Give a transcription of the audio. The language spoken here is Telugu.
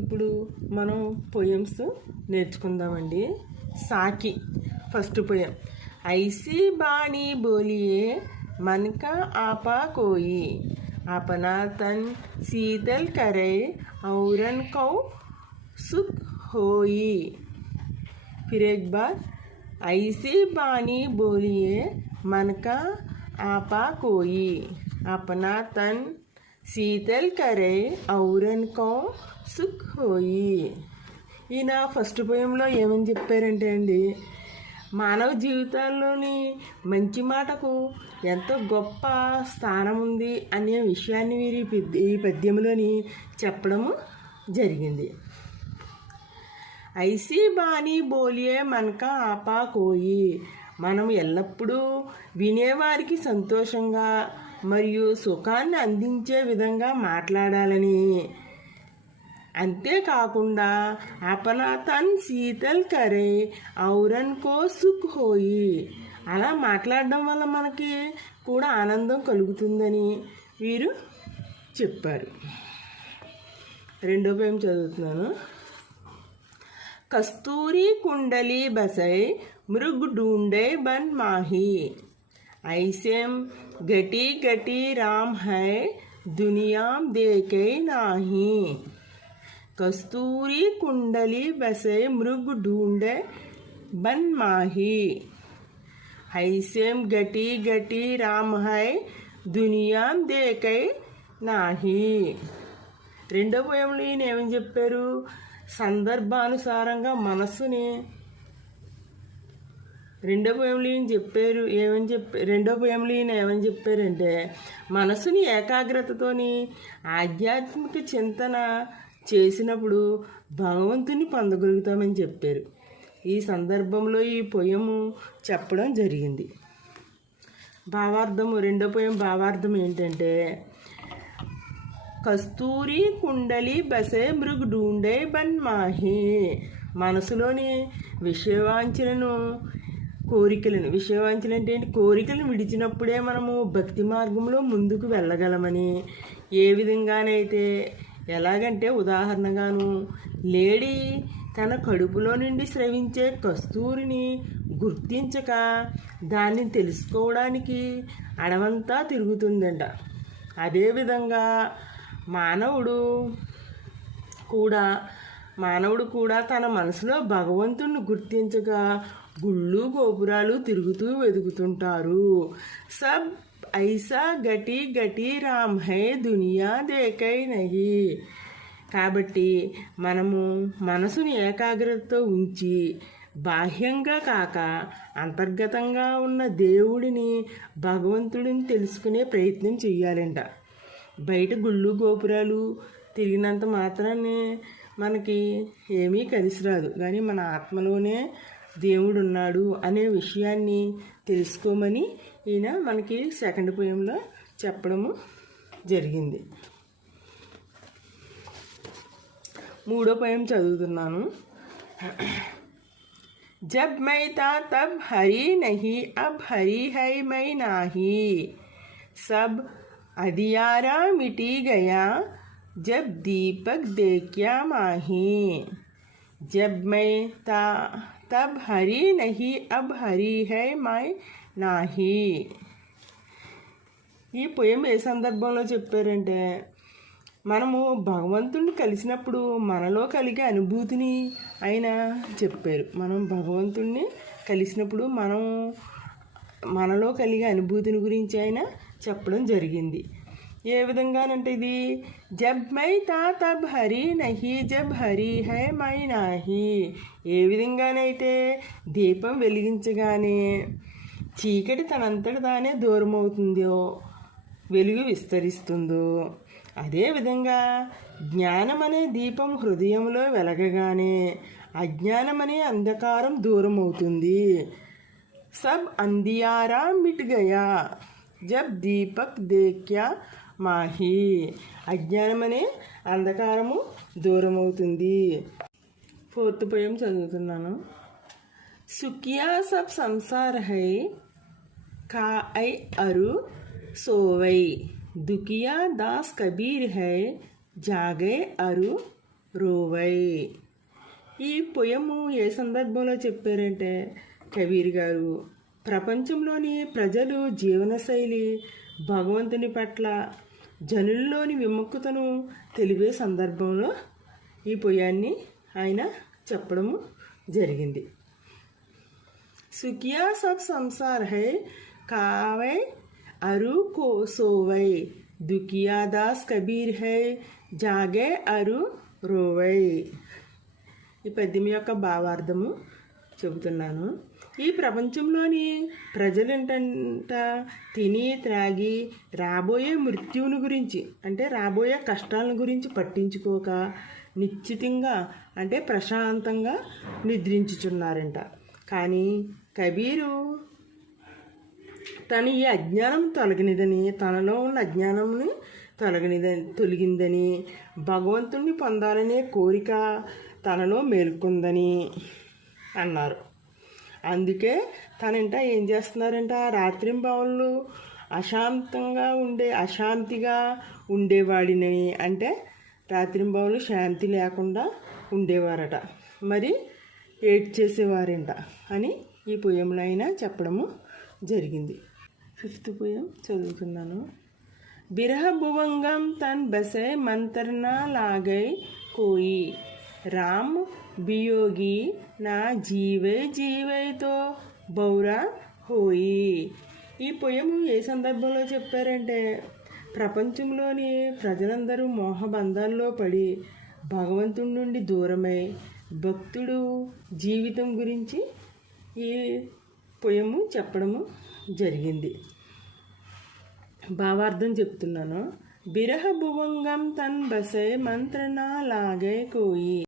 ఇప్పుడు మనం పోయమ్స్ నేర్చుకుందామండి. సాకి ఫస్ట్ పోయం. ఐసి బాణీ బోలియే మనకా आपा कोई अपना तन शीतल करे औरन को सुख होई. फिर एक बार. ऐसी बानी बोलिए मन का आपा कोई अपना तन शीतल करे औरन को సుఖ్ హోయి. ఈయన ఫస్ట్ పోయంలో ఏమని చెప్పారంటే అండి, మానవ జీవితాల్లోని మంచి మాటకు ఎంతో గొప్ప స్థానం ఉంది అనే విషయాన్ని వీరి ఈ పద్యంలోని చెప్పడము జరిగింది. ఐసీ బాణీ బోలియే మనకా ఆపా కోయి. మనం ఎల్లప్పుడూ వినేవారికి సంతోషంగా మరియు సుఖాన్ని అందించే విధంగా మాట్లాడాలని, అంతేకాకుండా అపనా తన్ శీతల్ కరే ఔరన్ కో సుఖ్ హోయి, అలా మాట్లాడడం వల్ల మనకి కూడా ఆనందం కలుగుతుందని వీరు చెప్పారు. రెండో పోయం చదువుతున్నాను. కస్తూరి కుండలి బసై మృగ్ ఢూండే బన్ మాహి ఐసేం గటి గటి రామ్ హై దునియాం దేకే నాహి. कस्तूरी कुंडली बसे मृग ढूंढे बन माही ऐसेम गटी गटी राम है दुनिया देकै నాహి. రెండో పోయంలో ఈయన ఏమని చెప్పారు, సందర్భానుసారంగా మనస్సుని రెండో పోయంలో ఈయన ఏమని చెప్పారంటే, మనసుని ఏకాగ్రతతోని ఆధ్యాత్మిక చింతన చేసినప్పుడు భగవంతుని పొందగలుగుతామని చెప్పారు. ఈ సందర్భంలో ఈ పోయము చెప్పడం జరిగింది. భావార్థము, రెండో పోయం భావార్థం ఏంటంటే, కస్తూరి కుండలి బసే మృగ్ ఢూండే బన్ మాహి. మనసులోని విషయవాంఛలను కోరికలను విడిచినప్పుడే మనము భక్తి మార్గంలో ముందుకు వెళ్ళగలమని, ఏ విధంగానైతే ఎలాగంటే ఉదాహరణగాను లేడీ తన కడుపులో నుండి స్రవించే కస్తూరిని గుర్తించక దాన్ని తెలుసుకోవడానికి అడవంతా తిరుగుతుందంట. అదేవిధంగా మానవుడు కూడా తన మనసులో భగవంతుణ్ణి గుర్తించక గుళ్ళు గోపురాలు తిరుగుతూ వెతుకుతుంటారు. సబ్ ఐసా గటి గటి రామ్ హై దునియా దేకై నహి. కాబట్టి మనము మనసుని ఏకాగ్రతతో ఉంచి బాహ్యంగా కాక అంతర్గతంగా ఉన్న దేవుడిని, భగవంతుడిని తెలుసుకునే ప్రయత్నం చేయాలంట. బయట గుళ్ళు గోపురాలు తిరిగినంత మాత్రాన్ని మనకి ఏమీ కలిసి రాదు, కానీ మన ఆత్మలోనే దేవుడు ఉన్నాడు అనే విషయాన్ని తెలుసుకోమని ఈయన మనకి సెకండ్ పోయంలో చెప్పడము జరిగింది. మూడో పోయం చదువుతున్నాను. జబ్ మై తా తబ్ హరి నహి అబ్ హరి హై మై నాహి సబ్ అదియారా మిటి గయా జబ్ దీపక్ దేఖ్యా మాహి. జబ్ మై తా తబ్ హరి నహి అబ్ హరి హై మై నాహి. ఈ పోయం ఏ సందర్భంలో చెప్పారంటే, మనము భగవంతుడిని కలిసినప్పుడు మనలో కలిగే అనుభూతిని ఆయన చెప్పారు. మనం భగవంతుడిని కలిసినప్పుడు మనలో కలిగే అనుభూతిని గురించి ఆయన చెప్పడం జరిగింది. ఏ విధంగానంటే ఇది జబ్ మై తా తబ్ హరి నహి జబ్ హరి హై మై నాహి. ఏ విధంగానైతే దీపం వెలిగించగానే చీకటి తనంతట తానే దూరం అవుతుందో, వెలుగు విస్తరిస్తుందో, అదేవిధంగా జ్ఞానం అనే దీపం హృదయంలో వెలగగానే అజ్ఞానమనే అంధకారం దూరం అవుతుంది. సబ్ అంధియారా మిట్ గయా జబ్ దీపక్ దేఖ్యా మాహి. అజ్ఞానమనే అంధకారము దూరం అవుతుంది. ఫోర్త్ పోయం చదువుతున్నాను. సుఖియా సబ్ సంసార్ హై खाए अरु सोवई दुखिया दास कबीर है जागे अरु రోవై. ఈ పొయము ఏ సందర్భంలో చెప్పారంటే కబీర్ గారు ప్రపంచంలోని ప్రజలు జీవనశైలి, భగవంతుని పట్ల జనుల్లోని విముఖతను తెలిపే సందర్భంలో ఈ పొయాన్ని ఆయన చెప్పడము జరిగింది. సుఖియా సబ్ సంసార్ హై కావై అరు కో సోవై, దుఖియా దాస్ కబీర్ హై జాగే అరు రోవై. ఈ పద్యం యొక్క భావార్థము చెబుతున్నాను. ఈ ప్రపంచంలోని ప్రజలేంటంట తిని త్రాగి రాబోయే మృత్యువుని గురించి అంటే రాబోయే కష్టాలను గురించి పట్టించుకోక నిశ్చితంగా అంటే ప్రశాంతంగా నిద్రించుచున్నారంట. కానీ కబీరు తను ఈ అజ్ఞానం తొలగినదని, తనలో ఉన్న అజ్ఞానంని తొలగిందని, భగవంతుణ్ణి పొందాలనే కోరిక తనలో మేల్కొందని అన్నారు. అందుకే తనంట ఏం చేస్తున్నారంట, రాత్రింబవళ్ళు అశాంతిగా ఉండేవాడిని అంటే రాత్రింబవళ్ళు శాంతి లేకుండా ఉండేవారట, మరి ఏడ్చేసేవారంట అని ఈ పొయంలో అయినా చెప్పడము జరిగింది. 5th పొయం చదువుతున్నాను. బిరహ భువంగం తన్ బసే మంతర్నా లాగై కోయి, రామ్ బియోగి నా జీవైతో బౌరా హోయి. ఈ పొయము ఏ సందర్భంలో చెప్పారంటే ప్రపంచంలోని ప్రజలందరూ మోహబంధాల్లో పడి భగవంతుడి నుండి దూరమై భక్తుడు జీవితం గురించి ఈ పొయము చెప్పడము జరిగింది. భావార్థం చెప్తున్నాను. బిరహ భువంగం తన్ బసే మంత్రనా లాగే కోయి.